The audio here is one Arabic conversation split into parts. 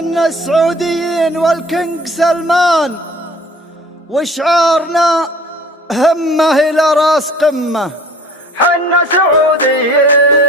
حنا السعوديين والكينج سلمان، وشعارنا همه إلى راس قمة. حنا سعوديين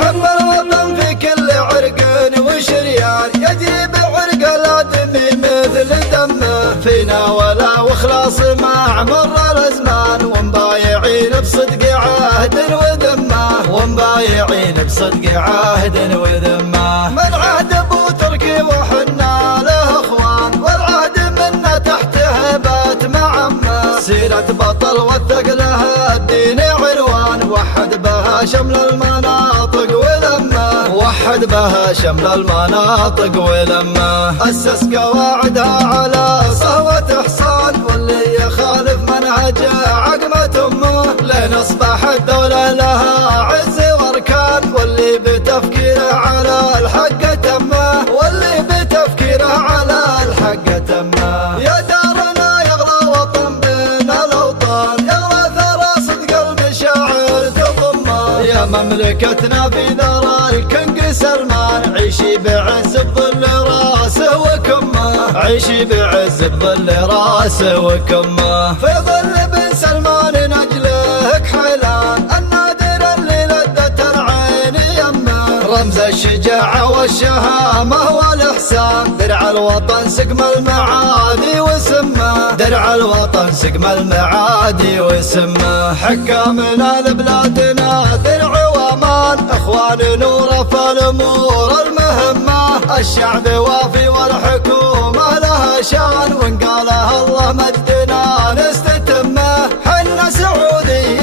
حب الوطن في كل عرق وشريان، يجري بعرق الآدمي مثل دمه، فينا ولا وخلاص مع مر الأزمان، ومبايعين بصدق عهد وذمه، ومبايعين بصدق عهد وذمه. من عهد ابو تركي وحنا له اخوان، والعهد منا تحت هبات معمه، سيرة بطل وثق لها الدين عنوان، وحد بها شمل المناطق ولمه، وحد بها شمل المناطق ولمه. أسس قواعدها على صهوة إحسان، واللي يخالف منهجه عقمة أمه، لين أصبح الدولة لها عز وأركان، واللي بتفكيره على الحق تمه، واللي بتفكيره على الحق تمه. يا دارنا يغلى وطن بين الأوطان، يغلى ثرى صدق المشاعر تضمه، يا مملكتنا في ذرى الكينج سلمان، عيشي بعز بظل راسه وكمه، عيشي بعز بظل راسه وكمه. في ظل بن سلمان نجلك حيلان، النادر اللي لذت العين يمه، رمز الشجاعة والشهامة والإحسان، درع الوطن سقم المعادي وسمه، درع الوطن سقم المعادي وسمه. حكامنا لبلادنا درع وامان، اخوان نوره في الامور المهمه، الشعب وافي والحكومه لها شان، وان قالها الله مجدنا نستتمه. حنا سعوديين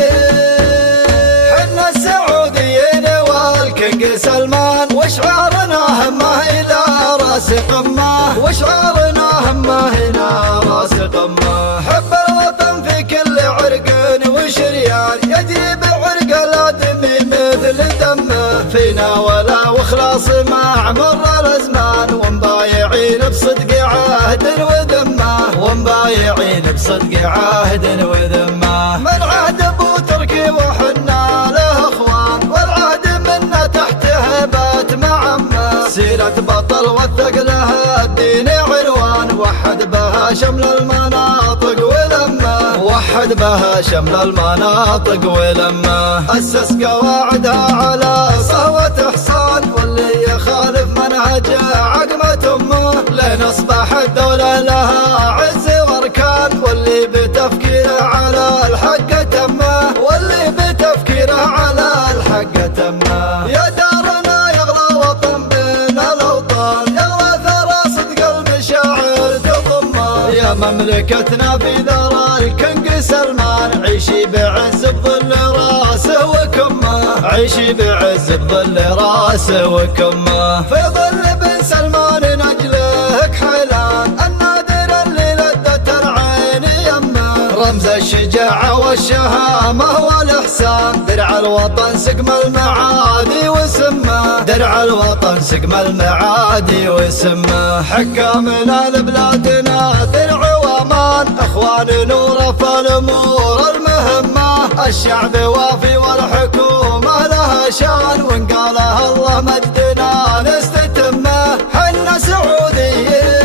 حنا السعوديين والكينج سلمان، وشعارنا همه الى راس قمه، وشعارنا همه الى راس قمه. حب الوطن في كل عرق وشريان، يجري بعرق الآدمي مثل دمه، فينا ولا وخلاص مع مر الأزمان، ومبايعين بصدق عهد وذمه، ومبايعين بصدق عهد وذمه. من عهد ابو تركي وحنا له اخوان، والعهد منا تحت هبات معمه، سيرة بطل وثق لها الدين عنوان، وحد بها شمل المناطق ولمه، وحد بها شمل المناطق ولمه. أسس قواعدها على صهوة إحسان، واللي يخالف منهجه عقمة أمه، لين أصبح الدولة لها عز وأركان، واللي بتفكيره على الحق تمه، واللي بتفكيره على الحق تمه. يا دارنا يغلى وطن بين الأوطان، يغلى ثرى صدق المشاعر تضمه، يا مملكتنا في ذرى الكينج سلمان، عيشي بعز بظل راسه وكمه، عيشي بعز بظل راسه وكمه. في ظل بن سلمان نجلك حيلان، النادر اللي لذت العين يمه، رمز الشجاعة والشهامة والإحسان، درع الوطن سقم المعادي وسمه، درع الوطن سقم المعادي وسمه. حكامنا لبلادنا درع وامان، اخوان نوره في الامور المهمه، الشعب وافي والحكومه لها شان، وان قالها الله مجدنا نستتمه. حنا سعوديين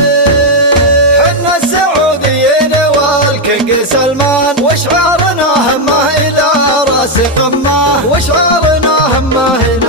حنا السعوديين والكينج سلمان، وشعارنا همه الى راس قمه، وشعارنا همه الى